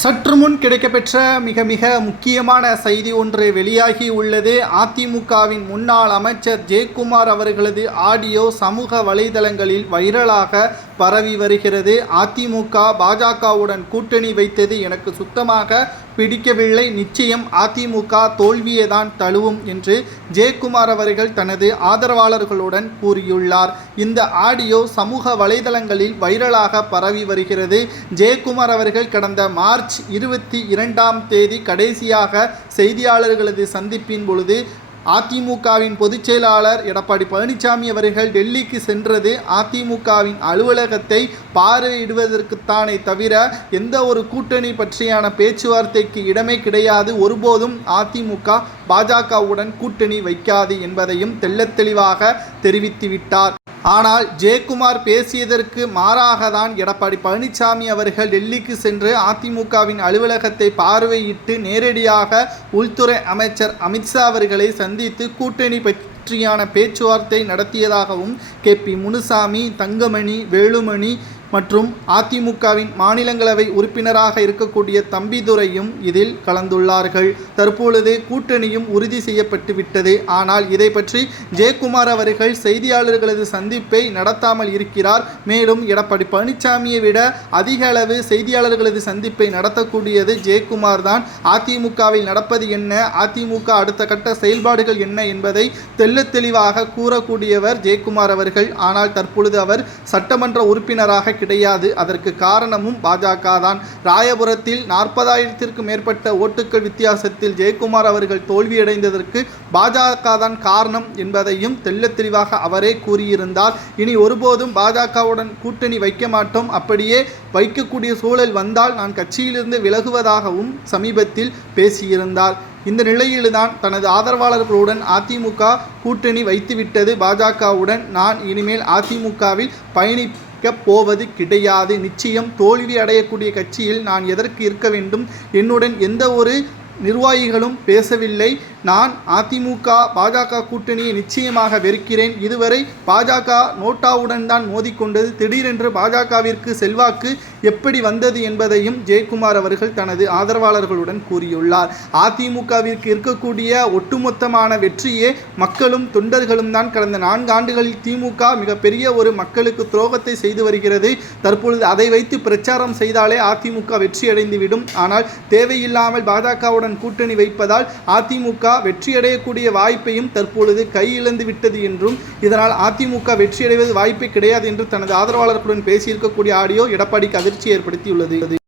சற்று முன் கிடைக்கப்பெற்ற மிக மிக முக்கியமான செய்தி ஒன்று வெளியாகி உள்ளது. அதிமுகவின் முன்னாள் அமைச்சர் ஜெயக்குமார் அவர்களது ஆடியோ சமூக வலைதளங்களில் வைரலாக பரவி வருகிறது. அதிமுக பாஜகவுடன் கூட்டணி வைத்தது எனக்கு சுத்தமாக பிடிக்கவில்லை, நிச்சயம் அதிமுக தோல்வியை தான் தழுவும் என்று ஜெயக்குமார் அவர்கள் தனது ஆதரவாளர்களுடன் கூறியுள்ளார். இந்த ஆடியோ சமூக வலைதளங்களில் வைரலாக பரவி வருகிறது. ஜெயக்குமார் அவர்கள் கடந்த மார்ச் 22 கடைசியாக செய்தியாளர்களது சந்திப்பின் பொழுது அதிமுகவின் பொதுச் செயலாளர் எடப்பாடி பழனிசாமி அவர்கள் டெல்லிக்கு சென்றது அதிமுகவின் அலுவலகத்தை பார்வையிடுவதற்குத்தானே தவிர எந்த ஒரு கூட்டணி பற்றியான பேச்சுவார்த்தைக்கு இடமே கிடையாது. ஒருபோதும் அதிமுக பாஜகவுடன் கூட்டணி வைக்காது என்பதையும் தெள்ளத்தெளிவாக தெரிவித்துவிட்டார். ஆனால் ஜெயக்குமார் பேசியதற்கு மாறாக தான் எடப்பாடி பழனிசாமி அவர்கள் டெல்லிக்கு சென்று அதிமுகவின் அலுவலகத்தை பார்வையிட்டு நேரடியாக உள்துறை அமைச்சர் அமித்ஷா அவர்களை சந்தித்து கூட்டணி பற்றியான பேச்சுவார்த்தை நடத்தியதாகவும் KP முனுசாமி, தங்கமணி, வேலுமணி மற்றும் அதிமுகவின் மாநிலங்களவை உறுப்பினராக இருக்கக்கூடிய தம்பிதுரையும் இதில் கலந்துள்ளார்கள். தற்பொழுது கூட்டணியும் உறுதி செய்யப்பட்டு விட்டது. ஆனால் இதை பற்றி ஜெயக்குமார் அவர்கள் செய்தியாளர்களது சந்திப்பை நடத்தாமல் இருக்கிறார். மேலும் எடப்பாடி பழனிசாமியை விட அதிக அளவு செய்தியாளர்களது சந்திப்பை நடத்தக்கூடியது ஜெயக்குமார் தான். அதிமுகவில் நடப்பது என்ன, அதிமுக அடுத்த கட்ட செயல்பாடுகள் என்ன என்பதை தெள்ளத்தெளிவாக கூறக்கூடியவர் ஜெயக்குமார் அவர்கள். ஆனால் தற்பொழுது அவர் சட்டமன்ற உறுப்பினராக கிடையாது. அதற்கு காரணமும் பாஜக தான். ராயபுரத்தில் 40,000த்திற்கும் மேற்பட்ட ஓட்டுக்கள் வித்தியாசத்தில் ஜெயக்குமார் அவர்கள் தோல்வியடைந்ததற்கு பாஜக தான் காரணம் என்பதையும் தெள்ளத்தெளிவாக அவரே கூறியிருந்தார். இனி ஒருபோதும் பாஜகவுடன் கூட்டணி வைக்க மாட்டோம், அப்படியே வைக்கக்கூடிய சூழல் வந்தால் நான் கட்சியிலிருந்து விலகுவதாகவும் சமீபத்தில் பேசியிருந்தார். இந்த நிலையில்தான் தனது ஆதரவாளர்களுடன் அதிமுக கூட்டணி வைத்துவிட்டது பாஜகவுடன், நான் இனிமேல் அதிமுகவில் போவது கிடையாது, நிச்சயம் தோல்வி அடையக்கூடிய கட்சியில் நான் எதற்கு இருக்க வேண்டும், என்னுடன் எந்த ஒரு நிர்வாகிகளும் பேசவில்லை, நான் அதிமுக பாஜக கூட்டணியை நிச்சயமாக வெறுக்கிறேன். இதுவரை பாஜக நோட்டாவுடன் தான் மோதிக்கொண்டது, திடீரென்று பாஜகவிற்கு செல்வாக்கு எப்படி வந்தது என்பதையும் ஜெயக்குமார் அவர்கள் தனது ஆதரவாளர்களுடன் கூறியுள்ளார். அதிமுகவிற்கு இருக்கக்கூடிய ஒட்டுமொத்தமான வெற்றியே மக்களும் தொண்டர்களும் தான். கடந்த 4 ஆண்டுகளில் திமுக மிகப்பெரிய ஒரு மக்களுக்கு துரோகத்தை செய்து வருகிறது. தற்பொழுது அதை வைத்து பிரச்சாரம் செய்தாலே அதிமுக வெற்றியடைந்துவிடும். ஆனால் தேவையில்லாமல் பாஜகவுடன் கூட்டணி வைப்பதால் அதிமுக வெற்றியடையக்கூடிய வாய்ப்பையும் தற்பொழுது கையிழந்து விட்டது என்றும், இதனால் அதிமுக வெற்றியடைவது வாய்ப்பே கிடையாது என்று தனது ஆதரவாளர்களுடன் பேசியிருக்கக்கூடிய ஆடியோ எடப்பாடிக்கு அதிர்ச்சி ஏற்படுத்தியுள்ளது.